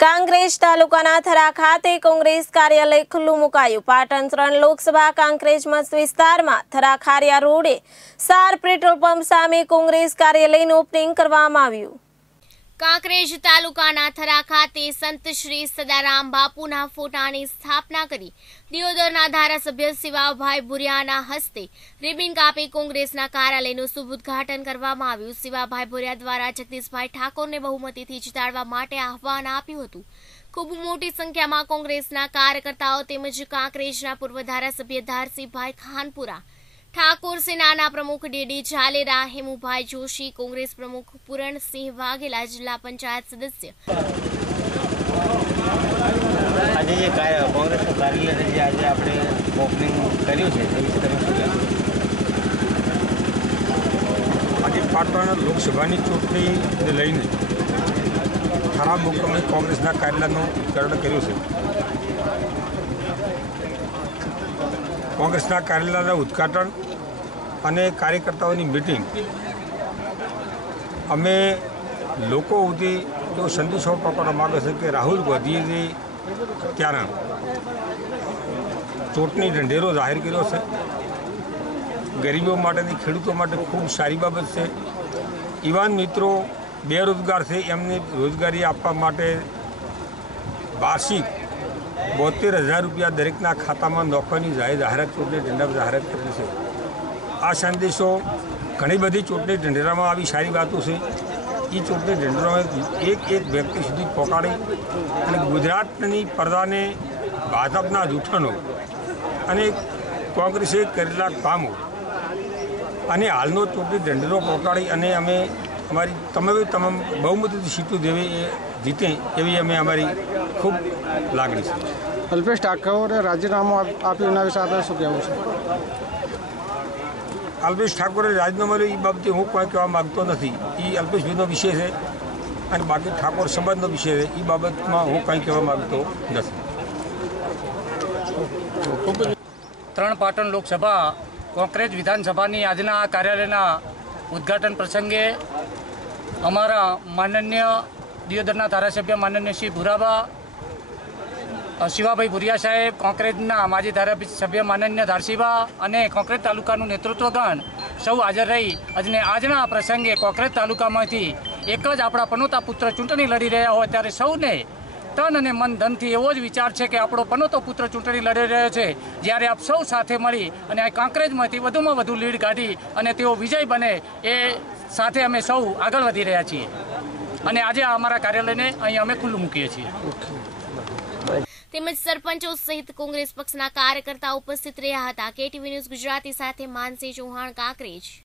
કાંગ્રેજ તાલુકાના થરા ખાતે કોંગ્રેસ કાર્યાલય ખુલ્લું મુકાયું. પાટણ ત્રણ લોકસભા કાંગ્રેસ મત વિસ્તારમાં થરા ખારિયા રોડે સાર પેટ્રોલ પંપ સામે કોંગ્રેસ કાર્યાલયનું ઓપનિંગ કરવામાં આવ્યું. કાંકરેજ તાલુકાના થરા ખાતે સંત શ્રી સદારામ બાપુના ફોટાની સ્થાપના કરી. દિયોદરના ધારાસભ્ય શિવાભાઈ ભુરિયાના હસ્તે રિબિન કાપી કોંગ્રેસના કાર્યાલયનું શુભ ઉદઘાટન કરવામાં આવ્યું. શિવાભાઈ ભુરિયા દ્વારા જગદીશભાઈ ઠાકોરને બહુમતીથી જીતાડવા માટે આહવાન આપ્યું હતું. ખૂબ મોટી સંખ્યામાં કોંગ્રેસના કાર્યકર્તાઓ તેમજ કાંકરેજના પૂર્વ ધારાસભ્ય ધારસિંહભાઈ ખાનપુરા ઠાકોર સેનાના પ્રમુખ ડીડી ઝાલેરા હેમુભાઈ જોશી કોંગ્રેસ પ્રમુખ પૂરણસિંહ વાઘેલા જિલ્લા પંચાયત સદસ્ય. આજે જે કોંગ્રેસનું કાર્યાલય જે આજે આપણે ઓપનિંગ કર્યું છે તે વિશે તમે શું કહેશો? આજે પાટણ લોકસભાની ચૂંટણીને લઈને ખરાબ મુકામે કોંગ્રેસના કાર્યાલયનું ઉદ્ઘાટન કર્યું છે. કોંગ્રેસના કાર્યાલયના ઉદ્ઘાટન અને કાર્યકર્તાઓની મિટિંગ અમે લોકો સુધી એવો સંદેશો પકડવા માગે છે કે રાહુલ ગાંધીએ ત્યારે ચૂંટણી ઢંઢેરો જાહેર કર્યો છે. ગરીબો માટેની, ખેડૂતો માટે ખૂબ સારી બાબત છે. યુવાન મિત્રો બેરોજગાર છે, એમને રોજગારી આપવા માટે વાર્ષિક બોતેર હજાર રૂપિયા દરેકના ખાતામાં જાહેર જાહેરાત ચૂંટણી ઢંઢા જાહેરાત કરી છે. આ સંદેશો ઘણી બધી ચૂંટણી ઢંઢેરામાં આવી સારી વાતો છે. એ ચૂંટણી ઢંઢેરામાં એક એક વ્યક્તિ સુધી પહોંચાડી અને ગુજરાતની પ્રજાને ભાજપના જૂઠનો અને કોંગ્રેસે કરેલા કામો અને હાલનો ચૂંટણી ઢંઢેરો પહોંચાડી અને અમે અમારી તમે તમામ બહુમતીથી સીટો દેવી એ જીતે એવી અમે અમારી ખૂબ લાગણી છે. અલ્પેશ ઠાકોરે રાજીનામું આપ- આપ્યું એના વિશે આપણે શું કહેવું છે? અલ્પેશ ઠાકોરે રાજીનામું એ બાબતે હું કોઈ કહેવા માગતો નથી. એ અલ્પેશભાઈનો વિષય છે અને બાકી ઠાકોર સમાજનો વિષય છે. એ બાબતમાં હું કંઈ કહેવા માગતો નથી. ત્રણ પાટણ લોકસભા કોંગ્રેસ વિધાનસભાની આજના કાર્યાલયના ઉદ્ઘાટન પ્રસંગે અમારા માનનીય દિયોદરના ધારાસભ્ય માનનીય શ્રી ભુરાબા શિવાભાઈ ભુરિયા સાહેબ કોંગ્રેસના માજી ધારાસભ્ય માનન્ય ધારસીભા અને કોંગ્રેસ તાલુકાનું નેતૃત્વગણ સૌ હાજર રહી. અને આજના પ્રસંગે કોંગ્રેસ તાલુકામાંથી એક જ આપણા પનોતા પુત્ર ચૂંટણી લડી રહ્યા હોય ત્યારે સૌને તન અને મન ધનથી એવો જ વિચાર છે કે આપણો પનોતો પુત્ર ચૂંટણી લડી રહ્યો છે. જ્યારે આપ સૌ સાથે મળી અને આ કાંકરેજમાંથી વધુમાં વધુ લીડ કાઢી અને તેઓ વિજય બને એ સાથે અમે સૌ આગળ વધી રહ્યા છીએ. અને આજે અમારા કાર્યાલયને અહીં અમે ખુલ્લું મૂકીએ છીએ. તેમજ સરપંચો સહિત કોંગ્રેસ પક્ષના કાર્યકર્તાઓ ઉપસ્થિત રહ્યા હતા. કેટીવી ન્યૂઝ ગુજરાતી સાથે માનસી ચૌહાણ કાંકરેજ.